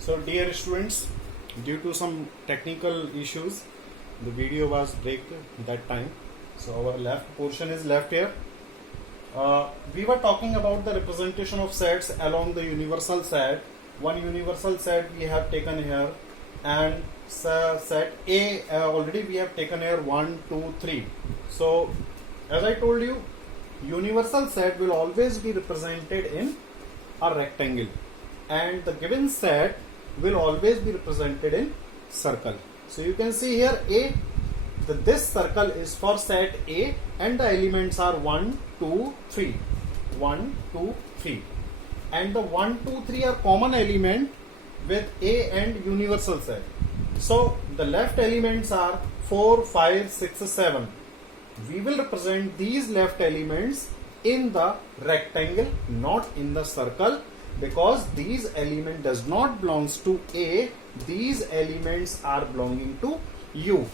So dear students, due to some technical issues, the video was break that time. So our left portion is left here. We were talking about the representation of sets along the universal set. One universal set we have taken here, and set A already we have taken here 1, 2, 3. So as I told you, universal set will always be represented in a rectangle, and the given set will always be represented in circle. So you can see here this circle is for set A, and the elements are 1, 2, 3, 1, 2, 3, and the 1, 2, 3 are common element with A and universal set. So the left elements are 4, 5, 6, 7. We will represent these left elements in the rectangle, not in the circle, because these element does not belongs to A. These elements are belonging to U.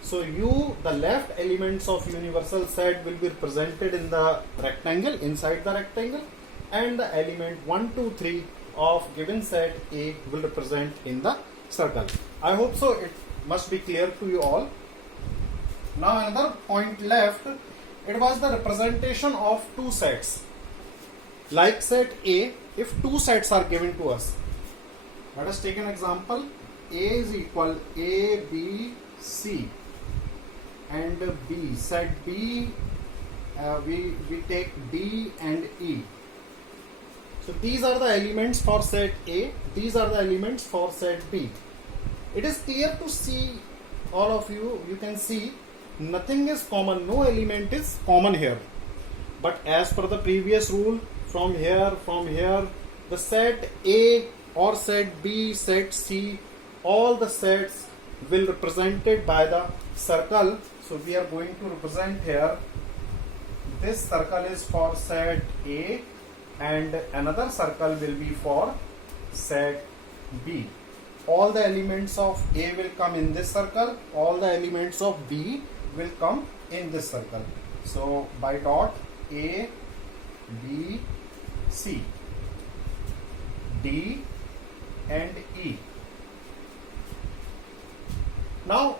So the left elements of universal set will be represented in the rectangle, inside the rectangle, and the element 1, 2, 3 of given set A will represent in the circle. I hope so. It must be clear to you all. Now another point left, it was the representation of two sets. Like set A, if two sets are given to us, let us take an example. A is equal A, B, C, and B. Set B, we take D and E. So these are the elements for set A, these are the elements for set B. It is clear to see, all of you, you can see nothing is common, no element is common here. But as per the previous rule, from here, the set A or set B, set C, all the sets will represented by the circle. So we are going to represent here, this circle is for set A and another circle will be for set B. All the elements of A will come in this circle, all the elements of B will come in this circle. So by dot A, B, C, D and E. Now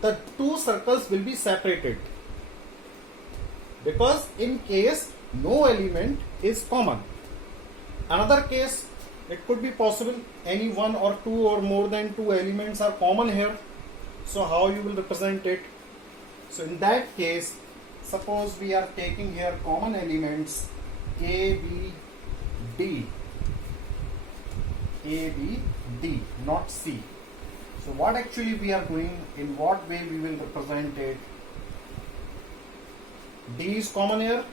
the two circles will be separated, because in case no element is common. Another case, it could be possible any one or two or more than two elements are common here. So how you will represent it? So in that case, suppose we are taking here common elements A, B, D, A, B, D, not C. So what actually we are doing, in what way we will represent it? D is common here,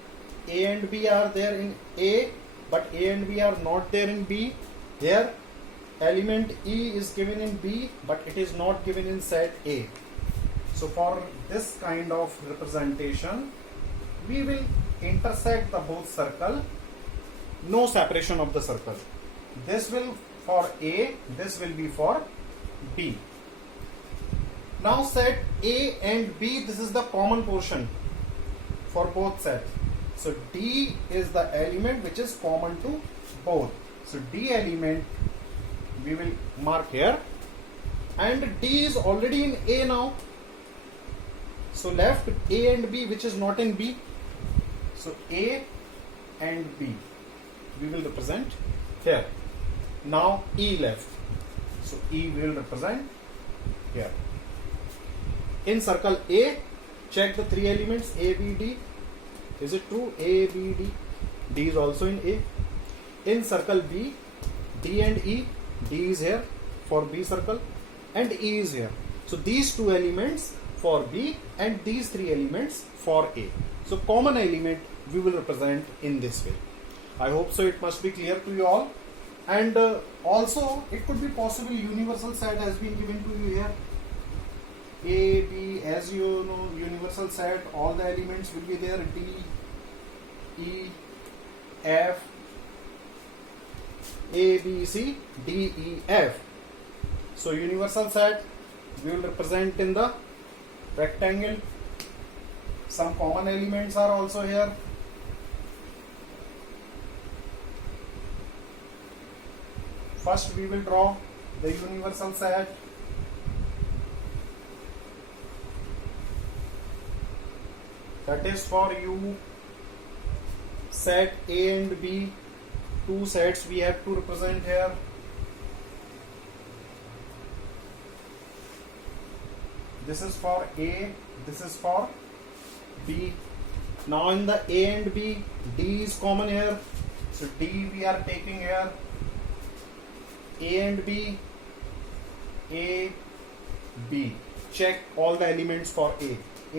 A and B are there in A, but A and B are not there in B. Here element E is given in B, but it is not given in set A. So for this kind of representation, we will intersect the both circle, no separation of the circle. This will for A, this will be for B. Now set A and B, this is the common portion for both sets. So D is the element which is common to both. So D element we will mark here, and D is already in A now. So left A and B which is not in B. So A and B we will represent here. Now E left. So E will represent here. In circle A, check the three elements A, B, D. Is it true? A, B, D. D is also in A. In circle B, D and E. D is here for B circle, and E is here. So these two elements for B and these three elements for A. So common element we will represent in this way. I hope so. It must be clear to you all. And also it could be possible universal set has been given to you here. A, B, as you know, universal set, all the elements will be there. D, E, F, A, B, C, D, E, F. So universal set we will represent in the rectangle. Some common elements are also here. first we will draw the universal set. That is for U set A and B. Two sets we have to represent here. This is for A, this is for B. Now in the A and B, D is common here. So D we are taking here. A and B, A, B. Check all the elements for A.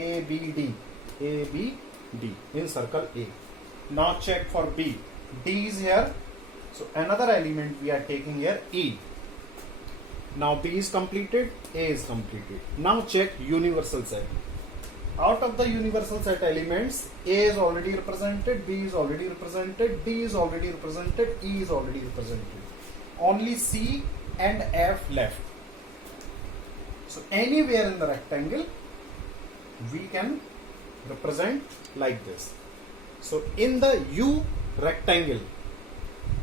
A, B, D. A, B, D in circle A. Now check for B. D is here. So another element we are taking here, E. Now B is completed, A is completed. Now check universal set. Out of the universal set elements, A is already represented, B is already represented, D is already represented, E is already represented. Only C and F left. So anywhere in the rectangle, we can represent like this. So in the U rectangle,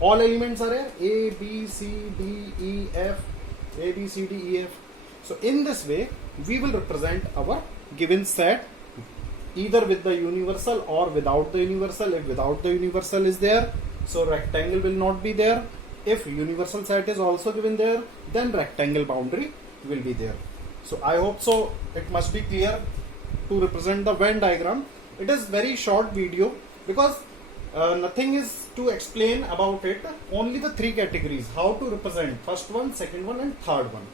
all elements are here, A, B, C, D, E, F, A, B, C, D, E, F. So in this way, we will represent our given set either with the universal or without the universal. If without the universal is there, so rectangle will not be there. If universal set is also given there, then rectangle boundary will be there. So I hope so it must be clear to represent the Venn diagram. It is very short video because nothing is to explain about it, only the three categories, how to represent first one, second one and third one.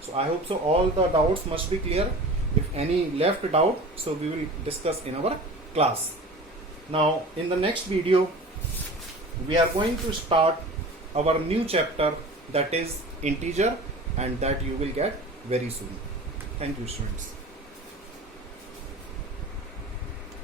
So I hope so all the doubts must be clear. If any left doubt, so we will discuss in our class. Now in the next video, we are going to start our new chapter, that is integer, and that you will get very soon. Thank you, students.